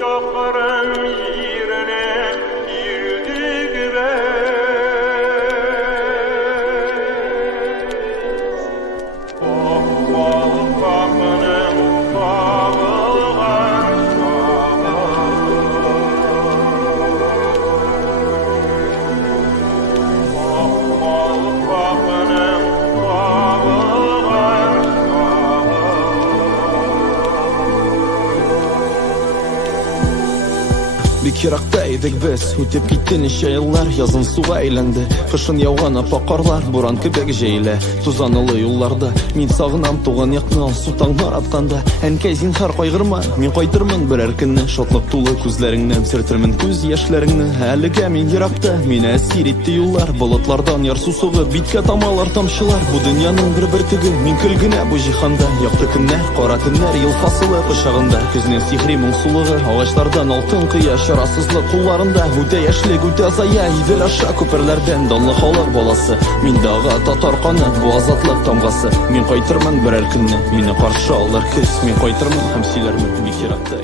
Uşaklarım yerine girdik biz. Oh balık bakınım bağılgan şağı. Oh balık bakınım bağılgan şağı. Bir kiraktaydık biz, ötüp gitti nice yıllar. Yazın suğa aylandı, kışın yağgan apaq qarlar. Buran kebek jeyle, tuzanılı yollarda. Min sağınam tuğan yaknal, su tağmar atqanda. Әнкәй zinhar кайгырма, min кайтырмын bir erkinni. Şotluk tulu күзләреңнән, сөртермен күз яшьләреңне. Әлегә min еракта, мине әсир итте юллар. Болытлардан яр сусыгы, биткә тамалар тамчылар. Бу дөньяның бер тиге, min көлгенә бу җиһанда. Якты көннәр, кара төннәр, ел фасылы кочагында. Көзнең сихри моңсулыгы, агачлардан алтын кыяш. Şarasızlık kullarında, üte yaşlık, üte zaya. İdil aşağı köperlerden, danlı halk balası. Min dağa tatar kanı, bu azatlık tamgası. Min kaytırman birer künni, mini karşı alır kız. Min kaytırman hamsilerimi, bir kirakta